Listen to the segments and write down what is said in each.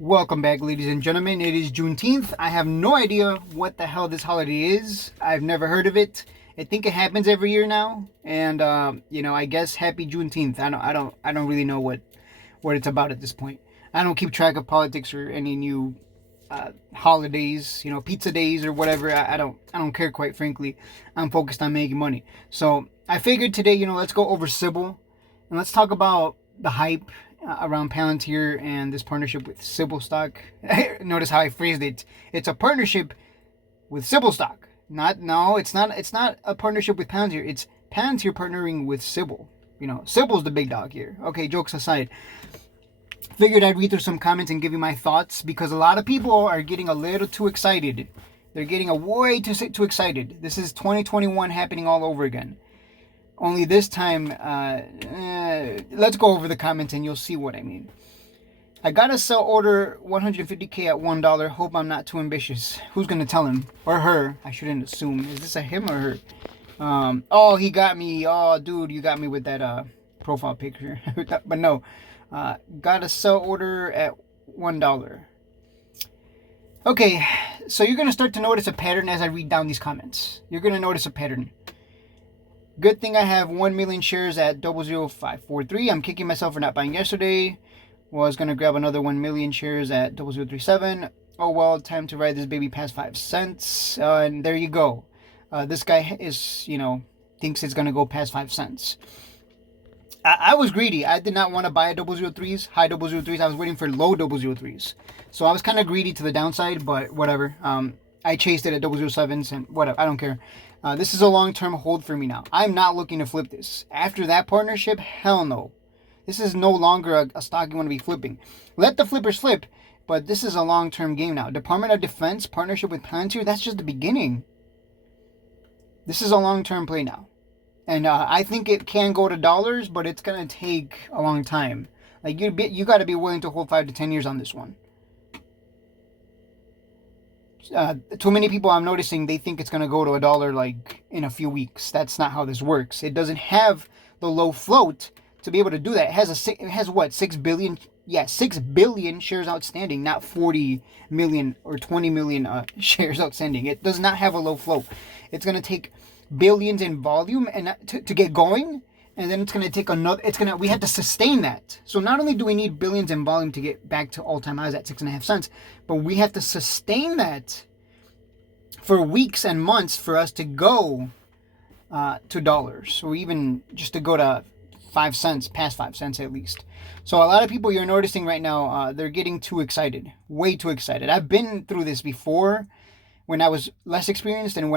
Welcome back, ladies and gentlemen. It is Juneteenth. I have no idea what the hell this holiday is. I've never heard of it. I think it happens every year now, and I guess Happy Juneteenth. I don't really know what it's about at this point. I don't keep track of politics or any new holidays, pizza days or whatever. I don't care, quite frankly. I'm focused on making money. So I figured today, let's go over Cybl and let's talk about the hype around Palantir and this partnership with Cybl stock. Notice how I phrased it. It's a partnership with Cybl stock. It's not a partnership with Palantir. It's Palantir partnering with Cybl. Cybl's the big dog here. Okay, jokes aside. Figured I'd read through some comments and give you my thoughts because a lot of people are getting a little too excited. They're getting way too excited. This is 2021 happening all over again. Only this time, let's go over the comments and you'll see what I mean. I got a sell order 150K at $1. Hope I'm not too ambitious. Who's going to tell him? Or her. I shouldn't assume. Is this a him or her? Oh, he got me. Oh, dude, you got me with that profile picture. But no. Got a sell order at $1. Okay, so you're going to start to notice a pattern as I read down these comments. You're going to notice a pattern. Good thing I have 1 million shares at 00543. I'm kicking myself for not buying yesterday. Was going to grab another 1 million shares at 0037. Oh well, time to ride this baby past 5 cents. And there you go. This guy is, thinks it's going to go past 5 cents. I was greedy. I did not want to buy at 003s, high 003s. I was waiting for low 003s. So I was kind of greedy to the downside, but whatever. I chased it at 007s and whatever. I don't care. This is a long-term hold for me now. I'm not looking to flip this. After that partnership, hell no. This is no longer a stock you want to be flipping. Let the flippers flip, but this is a long-term game now. Department of Defense partnership with Palantir, that's just the beginning. This is a long-term play now. And I think it can go to dollars, but it's going to take a long time. Like you got to be willing to hold 5 to 10 years on this one. Too many people I'm noticing, they think it's going to go to $1 like in a few weeks. That's not how this works. It doesn't have the low float to be able to do that. It has what, 6 billion? Yeah, 6 billion shares outstanding, not 40 million or 20 million shares outstanding. It does not have a low float. It's going to take billions in volume and to get going, and then it's going to take another. We have to sustain that. So not only do we need billions in volume to get back to all-time highs at 6.5 cents, but we have to sustain that for weeks and months for us to go to dollars, or even just to go to 5 cents, past 5 cents at least. So a lot of people you're noticing right now, they're getting too excited, way too excited. I've been through this before when I was less experienced, and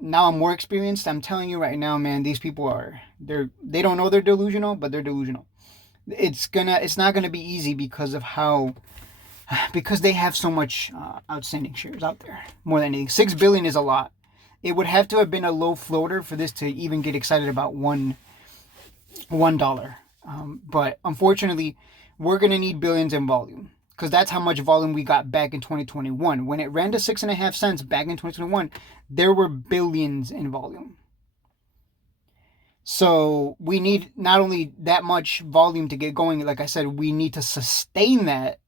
now I'm more experienced. I'm telling you right now, man, these people they don't know they're delusional, but they're delusional. It's not gonna be easy because they have so much outstanding shares out there. More than anything, 6 billion is a lot. It would have to have been a low floater for this to even get excited about $1. But unfortunately, we're gonna need billions in volume, because that's how much volume we got back in 2021. When it ran to 6.5 cents back in 2021, there were billions in volume. So we need not only that much volume to get going, like I said, we need to sustain that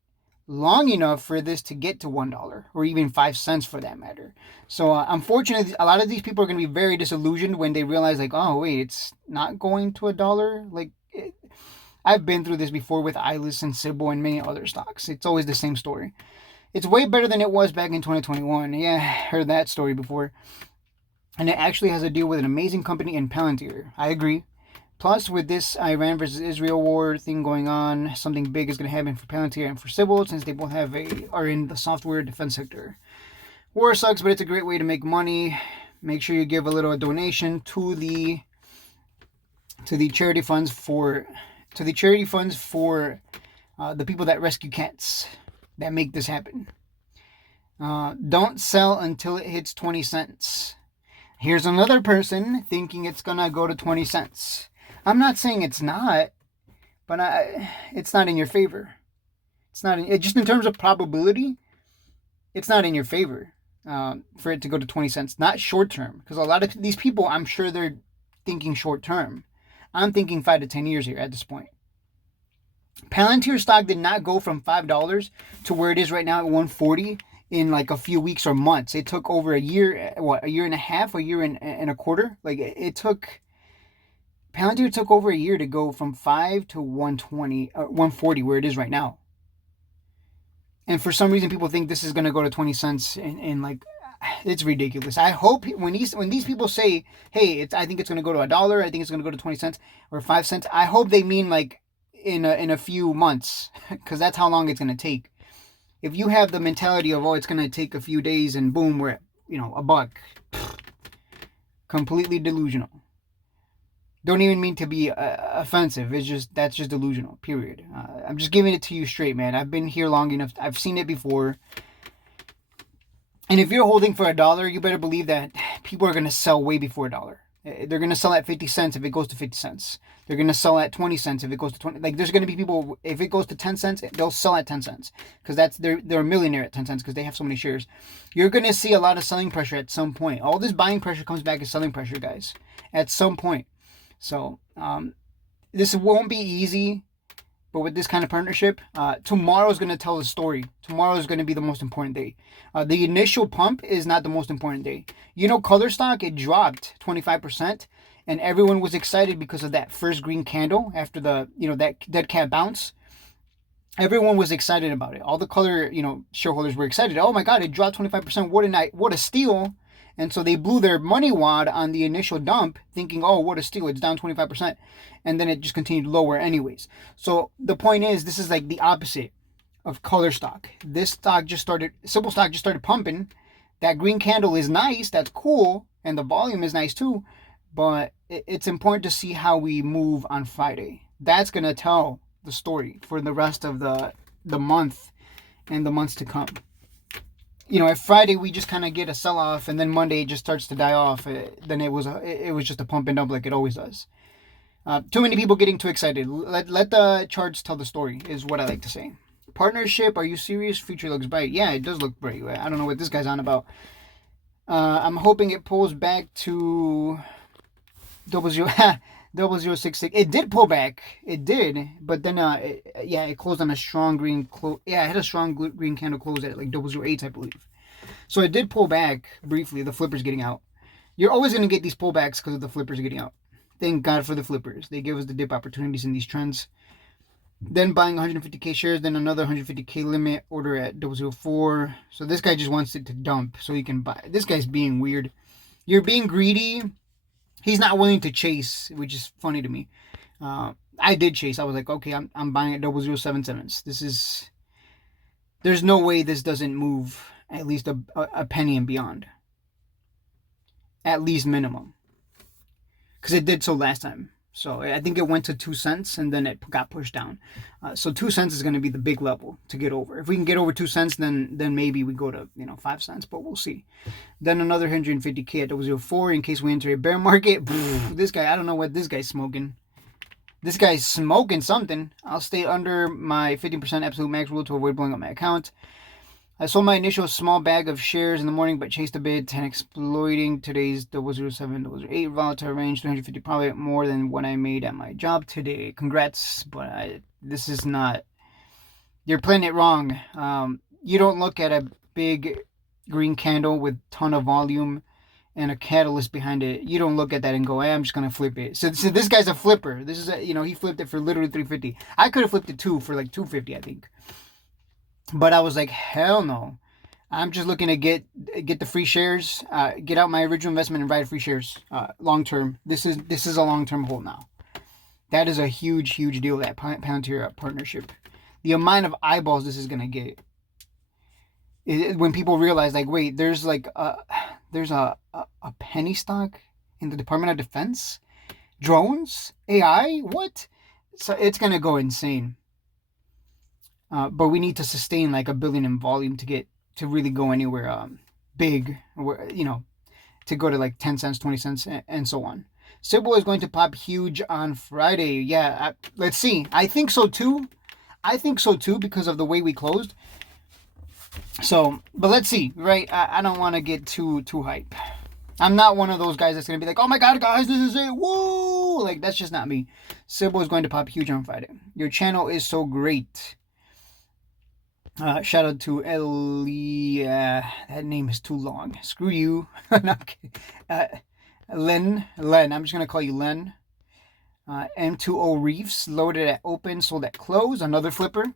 long enough for this to get to $1 or even 5 cents for that matter. So unfortunately, a lot of these people are going to be very disillusioned when they realize, like, oh wait, it's not going to $1. I've been through this before with Eyeless and Cybl and many other stocks. It's always the same story. It's way better than it was back in 2021. Yeah, heard that story before. And it actually has a deal with an amazing company in Palantir. I agree. Plus, with this Iran versus Israel war thing going on, something big is going to happen for Palantir and for Cybl, since they both are in the software defense sector. War sucks, but it's a great way to make money. Make sure you give a little donation to the charity funds for the people that rescue cats that make this happen. Don't sell until it hits 20 cents. Here's another person thinking it's gonna go to 20 cents. I'm not saying it's not, but it's not in your favor. Just in terms of probability, it's not in your favor for it to go to 20 cents. Not short term, because a lot of these people, I'm sure they're thinking short term. I'm thinking 5 to 10 years here at this point. Palantir stock did not go from $5 to where it is right now at 140 in like a few weeks or months. It took over a year, a year and a half, a year and a quarter. Like it took Palantir took over a year to go from 5 to 120, 140, where it is right now. And for some reason, people think this is going to go to 20 cents, and like, it's ridiculous. I hope when these people say, "Hey, I think it's going to go to $1. I think it's going to go to 20 cents or 5 cents." I hope they mean like in a few months, because that's how long it's going to take. If you have the mentality of, oh, it's going to take a few days and boom, we're at, $1, completely delusional. Don't even mean to be offensive. That's just delusional. Period. I'm just giving it to you straight, man. I've been here long enough. I've seen it before. And if you're holding for $1, you better believe that people are gonna sell way before $1. They're gonna sell at 50 cents if it goes to 50 cents. They're gonna sell at 20 cents if it goes to 20. Like there's gonna be people, if it goes to 10 cents, they'll sell at 10 cents because they're a millionaire at 10 cents because they have so many shares. You're gonna see a lot of selling pressure at some point. All this buying pressure comes back as selling pressure, guys, at some point. So this won't be easy, but with this kind of partnership, tomorrow is going to tell the story. Tomorrow is going to be the most important day. The initial pump is not the most important day. Color stock, it dropped 25%, and everyone was excited because of that first green candle after the, that dead cat bounce. Everyone was excited about it. All the color, shareholders were excited. Oh my God, it dropped 25%. What a steal. And so they blew their money wad on the initial dump thinking, oh, what a steal. It's down 25%. And then it just continued lower anyways. So the point is, this is like the opposite of color stock. This stock Cybl stock just started pumping. That green candle is nice. That's cool. And the volume is nice too. But it's important to see how we move on Friday. That's going to tell the story for the rest of the month and the months to come. If Friday we just kind of get a sell-off and then Monday it just starts to die off, then it was just a pump and dump like it always does. Too many people getting too excited. Let the charts tell the story is what I like to say. Partnership, are you serious? Future looks bright. Yeah, it does look bright. I don't know what this guy's on about. I'm hoping it pulls back to 0066. It did pull back. It did, but then it closed on a strong green close. Yeah, it had a strong green candle close at like 008, I believe. So it did pull back briefly. The flippers getting out. You're always going to get these pullbacks because of the flippers getting out. Thank God for the flippers. They give us the dip opportunities in these trends. Then buying 150k shares, then another 150k limit order at 004. So this guy just wants it to dump so he can buy. This guy's being weird. You're being greedy. He's not willing to chase, which is funny to me. I did chase. I was like, okay, I'm buying at 0077s. There's no way this doesn't move at least a penny and beyond. At least minimum. Because it did so last time. So I think it went to 2 cents and then it got pushed down. So 2 cents is going to be the big level to get over. If we can get over 2 cents, then maybe we go to 5 cents, but we'll see. Then another 150k at 004 in case we enter a bear market. This guy, I don't know what this guy's smoking. This guy's smoking something. I'll stay under my 15% absolute max rule to avoid blowing up my account. I sold my initial small bag of shares in the morning, but chased a bid and exploiting today's 007, 008 volatile range, 250, probably more than what I made at my job today. Congrats, but this is not. You're playing it wrong. You don't look at a big green candle with ton of volume and a catalyst behind it. You don't look at that and go, hey, I'm just gonna flip it. So this guy's a flipper. This is he flipped it for literally 350. I could have flipped it too for like 250, I think. But I was like, hell no. I'm just looking to get the free shares, get out my original investment and ride free shares long term. This is a long term hold now. That is a huge deal, that Palantir partnership. The amount of eyeballs this is gonna get. When people realize, like, wait, there's a penny stock in the Department of Defense, drones, AI, what? So it's gonna go insane. But we need to sustain like 1 billion in volume to really go anywhere big, to go to like 10 cents, 20 cents, and so on. Cybl is going to pop huge on Friday. Yeah, let's see. I think so too. Because of the way we closed. So, but let's see, right? I don't want to get too hype. I'm not one of those guys that's going to be like, oh my God, guys, this is it. Woo! Like, that's just not me. Cybl is going to pop huge on Friday. Your channel is so great. Shout out to Ellie. That name is too long. Screw you. No, I'm kidding. Len. I'm just going to call you Len. M2O Reefs, loaded at open, sold at close. Another flipper.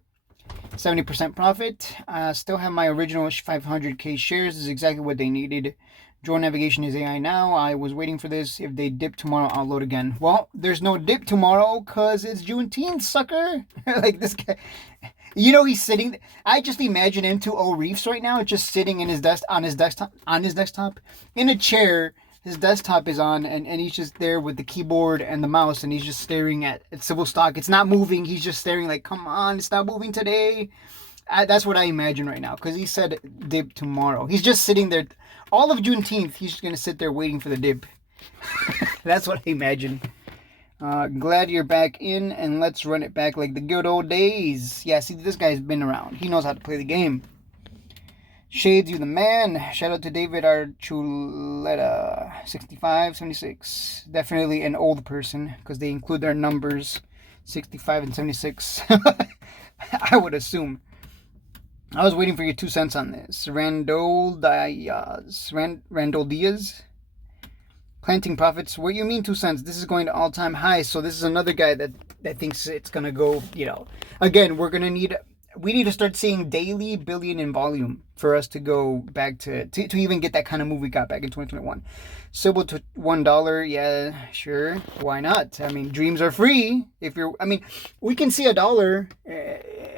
70% profit. Still have my original 500k shares. This is exactly what they needed. Drone navigation is AI now. I was waiting for this. If they dip tomorrow, I'll load again. Well, there's no dip tomorrow because it's Juneteenth, sucker. Like this guy. You know, he's sitting. I just imagine M2O Reefs right now, just sitting in his desk on his desktop in a chair. His desktop is on, and he's just there with the keyboard and the mouse, and he's just staring at Cybl stock. It's not moving. He's just staring like, come on, it's not moving today. That's what I imagine right now, because he said dip tomorrow. He's just sitting there. All of Juneteenth, he's just going to sit there waiting for the dip. That's what I imagine. Glad you're back in, and let's run it back like the good old days. Yeah, see, this guy's been around. He knows how to play the game. Shades, you the man. Shout out to David Archuleta, 65, 76. Definitely an old person, because they include their numbers, 65 and 76. I would assume. I was waiting for your 2 cents on this. Randall Diaz. Planting profits. What do you mean 2 cents? This is going to all-time high. So this is another guy that thinks it's going to go, Again, we need to start seeing daily billion in volume for us to go back to even get that kind of move we got back in 2021. Cybl to $1. Yeah, sure. Why not? I mean, dreams are free. We can see $1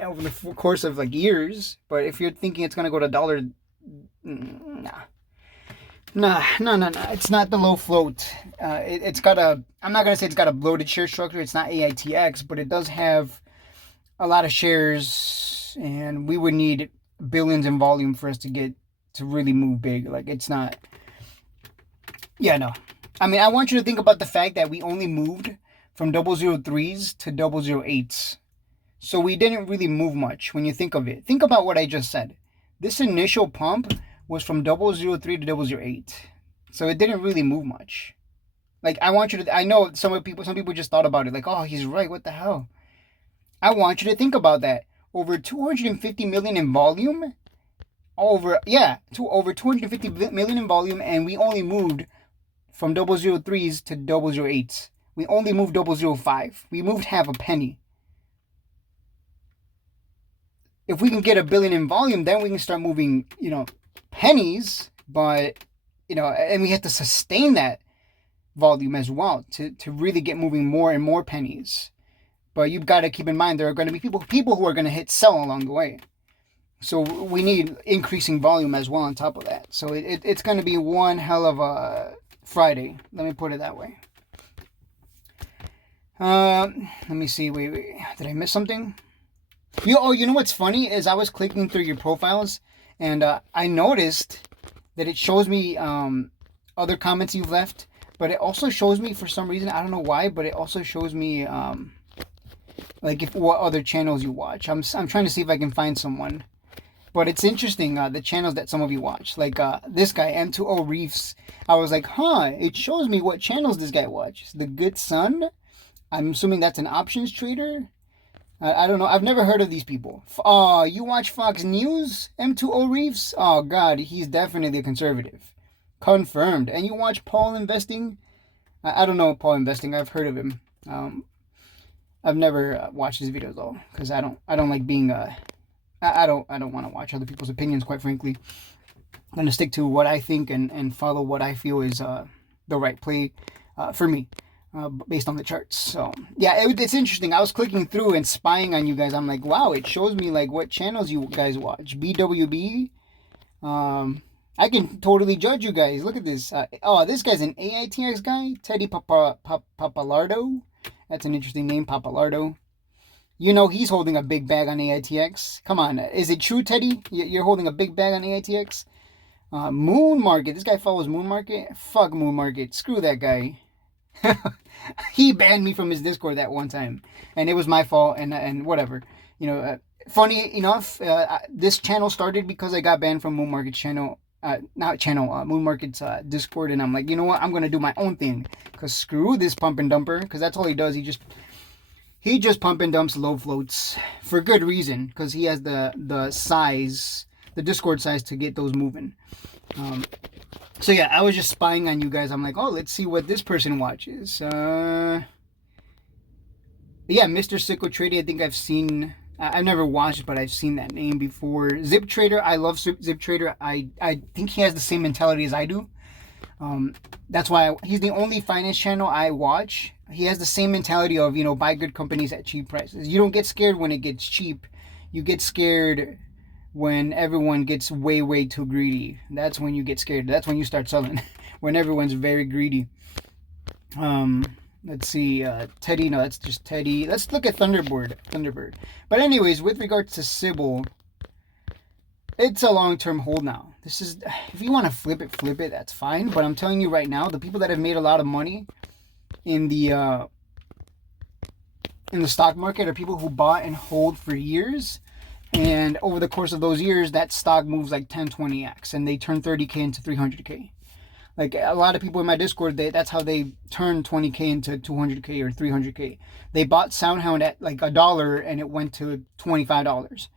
over the course of like years, but if you're thinking it's going to go to $1, nah. It's not the low float. It's got I'm not going to say it's got a bloated share structure. It's not AITX, but it does have a lot of shares, and we would need billions in volume for us to really move big. Like, it's not. Yeah, no. I mean, I want you to think about the fact that we only moved from 003s to 008s. So we didn't really move much when you think of it. Think about what I just said. This initial pump was from 003 to 008. So it didn't really move much. Like, I know some people just thought about it like, oh, he's right, what the hell? I want you to think about that. Over 250 million in volume. Over 250 million in volume, and we only moved from 003s to 008s. We only moved 005. We moved half a penny. If we can get a billion in volume, then we can start moving, pennies, but, and we have to sustain that volume as well to really get moving more and more pennies. But you've got to keep in mind there are going to be people who are going to hit sell along the way. So we need increasing volume as well on top of that. So it's going to be one hell of a Friday. Let me put it that way. Let me see. Wait. Did I miss something? You know what's funny is I was clicking through your profiles, and I noticed that it shows me other comments you've left, but it also shows me, for some reason, I don't know why, but it also shows me what other channels you watch. I'm trying to see if I can find someone. But it's interesting, the channels that some of you watch. Like this guy, M2O Reefs. I was like, it shows me what channels this guy watches. The Good Son. I'm assuming that's an options trader. I don't know. I've never heard of these people. You watch Fox News, M2O Reefs? Oh, God, he's definitely a conservative. Confirmed. And you watch Paul Investing? I don't know Paul Investing. I've heard of him. I've never watched his videos, though, because I don't like being... I don't want to watch other people's opinions, quite frankly. I'm going to stick to what I think and follow what I feel is the right play for me. Based on the charts. So yeah, it's interesting. I was clicking through and spying on you guys. I'm like, wow, it shows me like what channels you guys watch. BWB. I can totally judge you guys. Look at this. This guy's an AITX guy. Teddy Papalardo. That's an interesting name, Papalardo. He's holding a big bag on AITX. Come on, is it true, Teddy? You're holding a big bag on AITX? Moon Market. This guy follows Moon Market. Fuck Moon Market. Screw that guy. He banned me from his Discord that one time, and it was my fault, and whatever. Funny enough, this channel started because I got banned from Moon Market's channel. not channel, Moon Market's Discord, and I'm like, you know what? I'm gonna do my own thing, cause screw this pump and dumper, cause that's all he does. He just pump and dumps low floats for good reason, cause he has the size, the Discord size to get those moving. So yeah, I was just spying on you guys. I'm like, oh, let's see what this person watches. Yeah, Mr. Sicko Trader. I think I've never watched, but I've seen that name before. Zip Trader. I love Zip Trader. I think he has the same mentality as I do. That's why he's the only finance channel I watch. He has the same mentality of, buy good companies at cheap prices. You don't get scared when it gets cheap. You get scared when everyone gets way, way too greedy. That's when you get scared. That's when you start selling. When everyone's very greedy. Let's see, Teddy. No, that's just Teddy. Let's look at Thunderbird. But anyways, with regards to Cybl, it's a long-term hold now. This is, if you want to flip it, that's fine. But I'm telling you right now, the people that have made a lot of money in the stock market are people who bought and hold for years. And over the course of those years, that stock moves like 10, 20x, and they turn 30K into 300K. Like a lot of people in my Discord, that's how they turn 20K into 200K or 300K. They bought SoundHound at like $1 and it went to $25.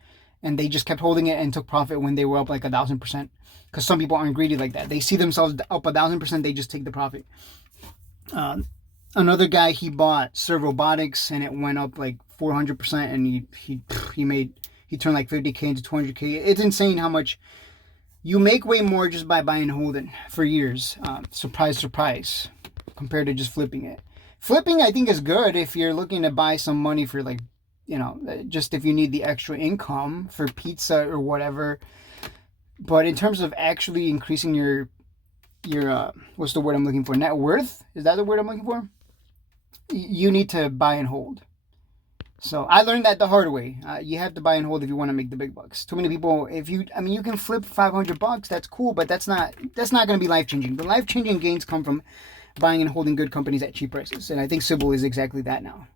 And they just kept holding it and took profit when they were up like 1,000%. Because some people aren't greedy like that. They see themselves up 1,000%, they just take the profit. Another guy, he bought Serve Robotics and it went up like 400%, and he turned like 50K into 200K. It's insane how much you make. Way more just by buying and holding for years. Surprise, surprise, compared to just flipping it. Flipping, I think, is good if you're looking to buy some money for like, just if you need the extra income for pizza or whatever. But in terms of actually increasing your what's the word I'm looking for? Net worth? Is that the word I'm looking for? You need to buy and hold. So I learned that the hard way. You have to buy and hold if you want to make the big bucks. Too many people, you can flip $500, that's cool, but that's not going to be life-changing. The life-changing gains come from buying and holding good companies at cheap prices. And I think Cybl is exactly that now.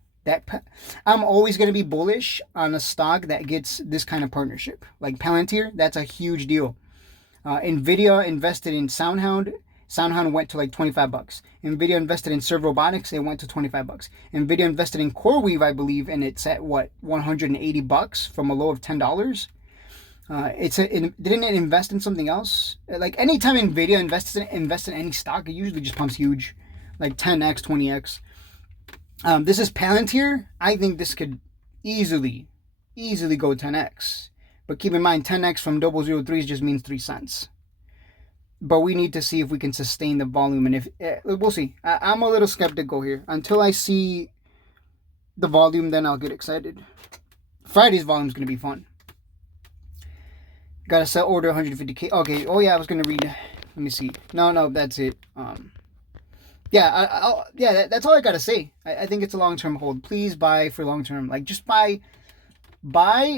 I'm always going to be bullish on a stock that gets this kind of partnership. Like Palantir, that's a huge deal. Nvidia invested in SoundHound. SoundHound went to like $25. Nvidia invested in Serve Robotics. It went to $25. Nvidia invested in CoreWeave, I believe, and it's at what, $180 from a low of $10. Didn't it invest in something else? Like anytime Nvidia invests in any stock, it usually just pumps huge, like 10x, 20x. This is Palantir. I think this could easily go 10x. But keep in mind, 10x from 003 just means 3 cents. But we need to see if we can sustain the volume. And we'll see. I'm a little skeptical here. Until I see the volume, then I'll get excited. Friday's volume is going to be fun. Got to sell order 150K. Okay. Oh, yeah, I was going to read. Let me see. No, that's it. That's all I got to say. I think it's a long-term hold. Please buy for long-term. Like, just buy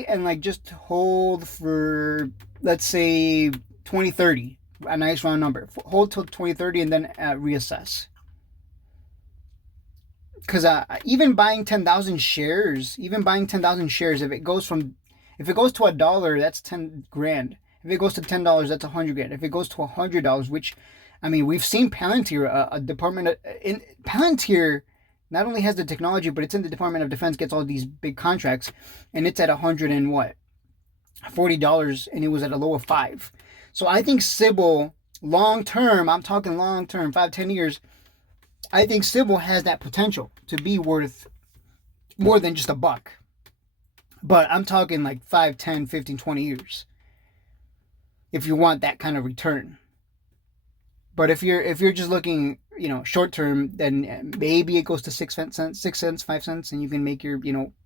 and, like, just hold for, let's say, 2030. A nice round number. Hold till 2030 and then reassess. Because even buying 10,000 shares, if it goes to $1, that's 10 grand. If it goes to $10, that's 100 grand. If it goes to $100, which, I mean, we've seen Palantir, Palantir not only has the technology, but it's in the Department of Defense, gets all these big contracts, and it's at $140, and it was at a low of $5. So I think Cybl, long term, I'm talking long term, 5-10 years, I think Cybl has that potential to be worth more than just $1. But I'm talking like 5, 10, 15, 20 years. If you want that kind of return. But if you're just looking, short term, then maybe it goes to 6 cents, 5 cents, and you can make your,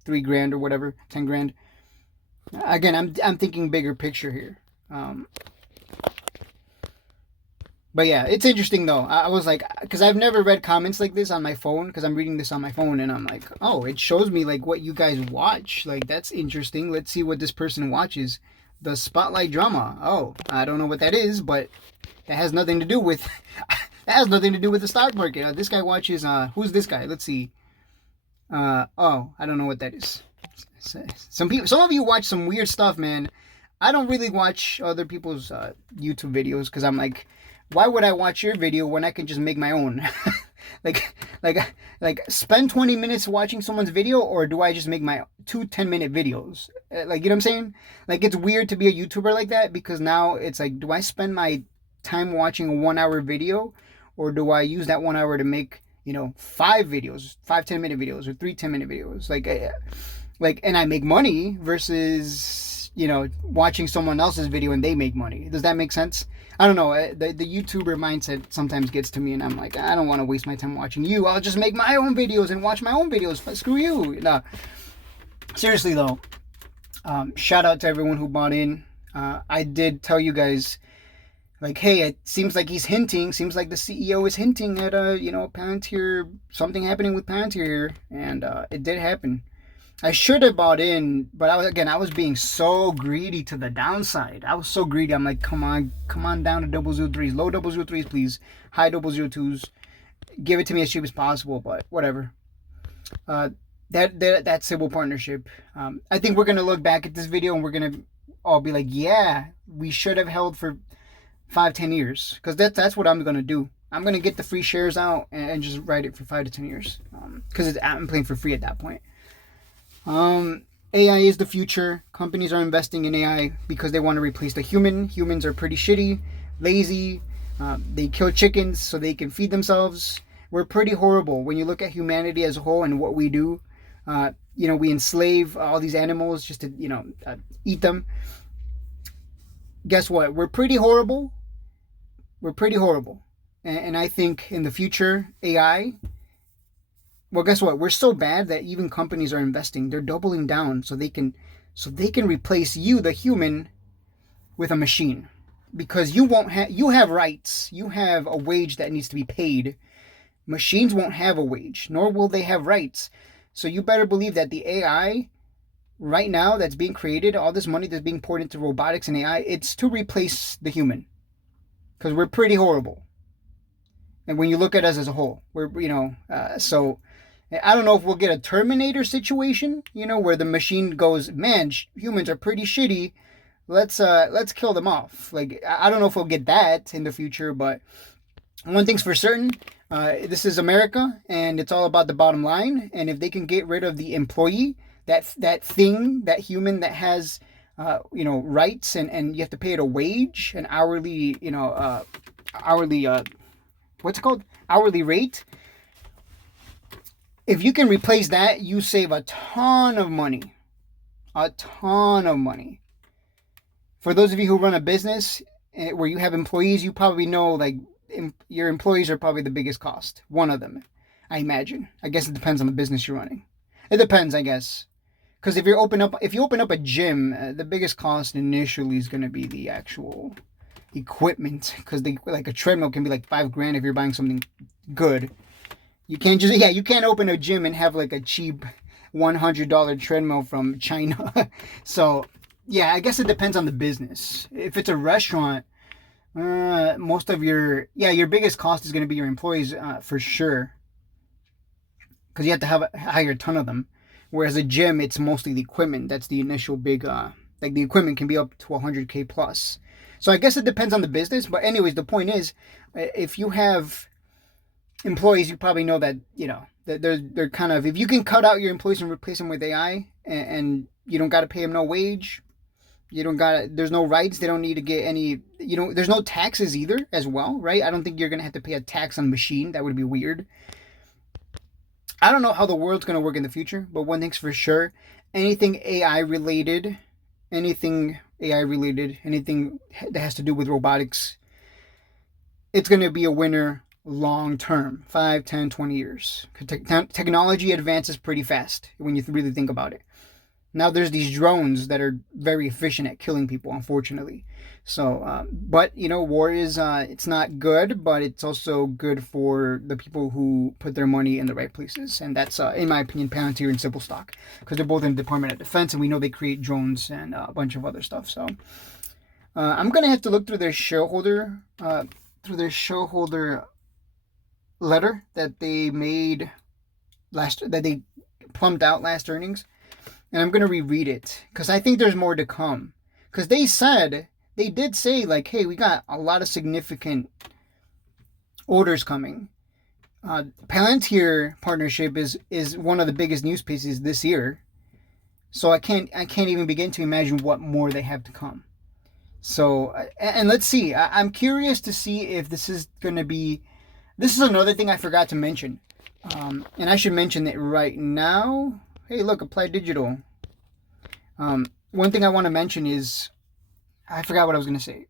3 grand or whatever, 10 grand. Again, I'm thinking bigger picture here. But yeah, it's interesting though. I was like, because I've never read comments like this on my phone, because I'm reading this on my phone, and I'm like, oh, it shows me like what you guys watch. Like, that's interesting. Let's see what this person watches. The Spotlight Drama. Oh, I don't know what that is, but that has nothing to do with the stock market. This guy watches. Who's this guy? Let's see. I don't know what that is. Some of you watch some weird stuff, man. I don't really watch other people's YouTube videos because I'm like, why would I watch your video when I can just make my own? like, spend 20 minutes watching someone's video, or do I just make my 2 10-minute videos? Like, you know what I'm saying? Like, it's weird to be a YouTuber like that because now it's like, do I spend my time watching a 1 hour video, or do I use that 1 hour to make, 5 videos, 5 10-minute videos, or 3 10-minute videos? And I make money versus watching someone else's video and they make money. Does that make sense? I don't know. The YouTuber mindset sometimes gets to me, and I'm like, I don't want to waste my time watching you. I'll just make my own videos and watch my own videos. Screw you. No. Seriously though, shout out to everyone who bought in. I did tell you guys, like, hey, it seems like seems like the CEO is hinting at Palantir, something happening with Palantir here, and it did happen. I should have bought in, but I was being so greedy to the downside. I was so greedy. I'm like, come on down to 003s, low 003s, please, high 002s. Give it to me as cheap as possible, but whatever. That Cybl partnership. I think we're gonna look back at this video and we're gonna all be like, yeah, we should have held for 5-10 years, because that's what I'm gonna do. I'm gonna get the free shares out and just ride it for 5 to 10 years, because I'm playing for free at that point. AI is the future. Companies are investing in AI because they want to replace the human. Humans are pretty shitty, lazy. They kill chickens so they can feed themselves. We're pretty horrible when you look at humanity as a whole and what we do. We enslave all these animals just to eat them. Guess what? We're pretty horrible. And I think in the future, AI. Well, guess what? We're so bad that even companies are investing. They're doubling down so they can replace you, the human, with a machine, because you have rights. You have a wage that needs to be paid. Machines won't have a wage, nor will they have rights. So you better believe that the AI right now that's being created, all this money that's being poured into robotics and AI, it's to replace the human, because we're pretty horrible. And when you look at us as a whole, we're so. I don't know if we'll get a Terminator situation, where the machine goes, man, humans are pretty shitty. Let's kill them off. Like, I don't know if we'll get that in the future, but one thing's for certain, this is America, and it's all about the bottom line. And if they can get rid of the employee, that thing, that human that has, rights, and you have to pay it a wage, an hourly, what's it called? Hourly rate. If you can replace that, you save a ton of money. A ton of money. For those of you who run a business where you have employees, you probably know, like, your employees are probably the biggest cost. One of them, I imagine. I guess it depends on the business you're running. It depends, I guess. Because if you open up a gym, the biggest cost initially is going to be the actual equipment. Because like a treadmill can be like $5,000 if you're buying something good. You can't open a gym and have like a cheap $100 treadmill from China. So, yeah, I guess it depends on the business. If it's a restaurant, most of your biggest cost is going to be your employees, for sure. Because you have to hire a ton of them. Whereas a gym, it's mostly the equipment. That's the initial big, like the equipment can be up to $100K plus. So I guess it depends on the business. But anyways, the point is, if you have employees, you probably know that, that they're kind of, if you can cut out your employees and replace them with AI, and you don't got to pay them no wage, there's no rights, they don't need to get any, there's no taxes either as well, right? I don't think you're going to have to pay a tax on machine. That would be weird. I don't know how the world's going to work in the future, but one thing's for sure, anything related, anything that has to do with robotics, it's going to be a winner long term, 5, 10, 20 years. Technology advances pretty fast when you really think about it. Now there's these drones that are very efficient at killing people, unfortunately. So, but war is, it's not good, but it's also good for the people who put their money in the right places. And that's, in my opinion, Palantir and Cybl stock, because they're both in the Department of Defense, and we know they create drones and a bunch of other stuff. So, I'm going to have to look through their shareholder letter that they made that they plumbed out last earnings, and I'm going to reread it because I think there's more to come. Because they did say, like, hey, we got a lot of significant orders coming. Palantir partnership is one of the biggest news pieces this year. So I can't even begin to imagine what more they have to come. So, and let's see. I'm curious to see if this is going to be. This is another thing I forgot to mention, and I should mention it right now. Hey, look, Applied Digital. One thing I want to mention is, I forgot what I was going to say.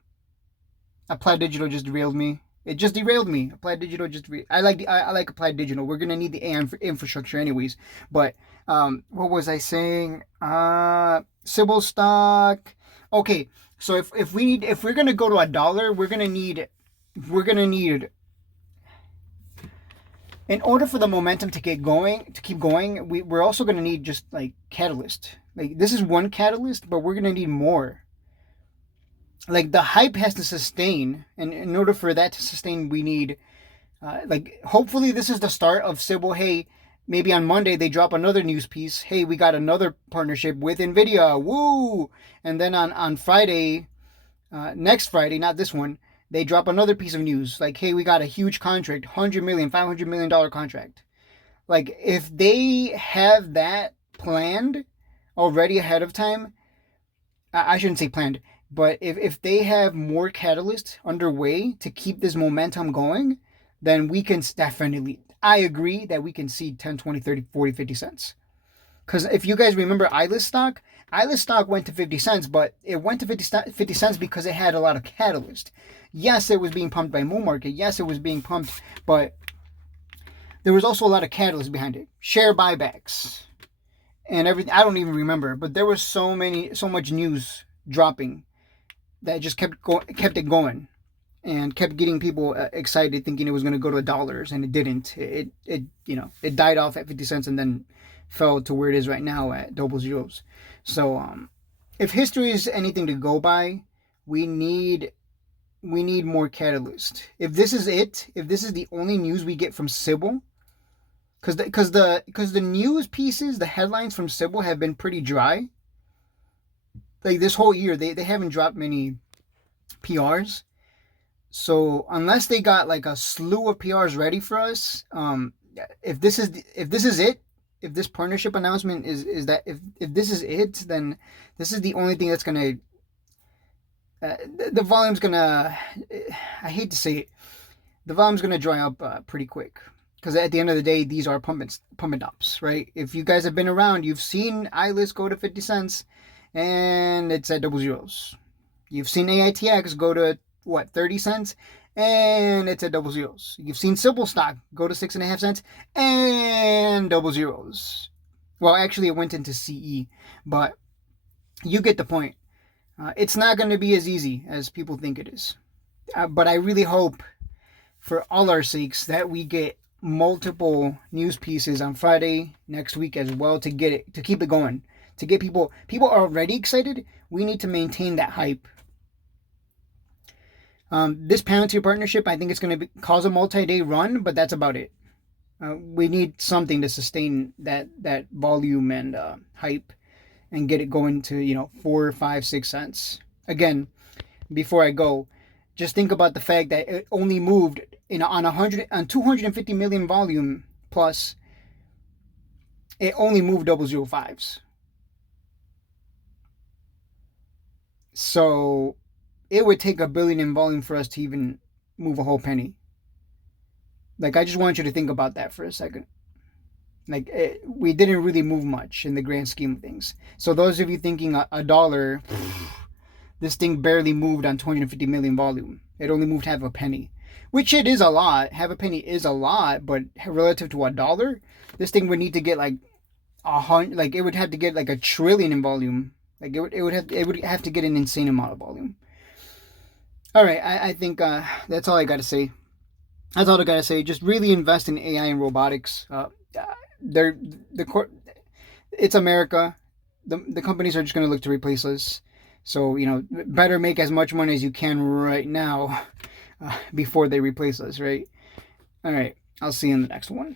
Applied Digital just derailed me. It just derailed me. Applied Digital I like Applied Digital. We're gonna need the AI infrastructure anyways. But what was I saying? Cybl stock. Okay, so if we're gonna go to $1, we're gonna need in order for the momentum to keep going, we're also gonna need just like catalyst. Like, this is one catalyst, but we're gonna need more. Like, the hype has to sustain, and in order for that to sustain, we need hopefully this is the start of Cybl. Hey, maybe on Monday they drop another news piece. Hey, we got another partnership with Nvidia, woo! And then on Friday, next Friday, not this one, they drop another piece of news, like, hey, we got a huge contract, $100 million, $500 million contract. Like, if they have that planned already ahead of time, I shouldn't say planned, but if they have more catalysts underway to keep this momentum going, then we can definitely, I agree that we can see 10, 20, 30, 40, 50 cents. Because if you guys remember Eyeless stock went to 50 cents, but it went to 50 cents because it had a lot of catalyst. Yes, it was being pumped by Moon Market. Yes, it was being pumped, but there was also a lot of catalyst behind it. Share buybacks and everything. I don't even remember, but there was so much news dropping that just kept it going, and kept getting people excited, thinking it was going to go to $1, and it didn't. It died off at 50 cents and then fell to where it is right now at double zeros. So if history is anything to go by, we need more catalyst. If this is the only news we get from Cybl, because the news pieces, the headlines from Cybl have been pretty dry. Like, this whole year, they haven't dropped many PRs. So unless they got like a slew of PRs ready for us, if this is it, if this partnership announcement is that, if this is it, then this is the only thing that's gonna the volume's gonna, I hate to say it, the volume's gonna dry up pretty quick. Because at the end of the day, these are pump and dumps, right? If you guys have been around, you've seen iList go to 50 cents and it's at double zeros. You've seen AITX go to, 30 cents and it's at double zeros. You've seen Cybl stock go to 6.5 cents and double zeros. Well, actually, it went into CE, but you get the point. It's not going to be as easy as people think it is. But I really hope, for all our sakes, that we get multiple news pieces on Friday next week as well to keep it going, to get people are already excited. We need to maintain that hype. This Palantir partnership, I think it's going to cause a multi-day run, but that's about it. We need something to sustain that volume and hype and get it going to 4, 5, 6 cents. Again, before I go, just think about the fact that it only moved on 250 million volume plus. It only moved 005s. So it would take 1 billion in volume for us to even move a whole penny. Like, I just want you to think about that for a second. Like, we didn't really move much in the grand scheme of things. So those of you thinking $1, this thing barely moved on 250 million volume. It only moved half a penny, which it is a lot. Half a penny is a lot, but relative to $1, this thing would need to get like 100. Like, it would have to get like 1 trillion in volume. Like, it would have to get an insane amount of volume. All right, I think that's all I got to say. That's all I got to say. Just really invest in AI and robotics. It's America. The companies are just going to look to replace us. So, better make as much money as you can right now before they replace us, right? All right, I'll see you in the next one.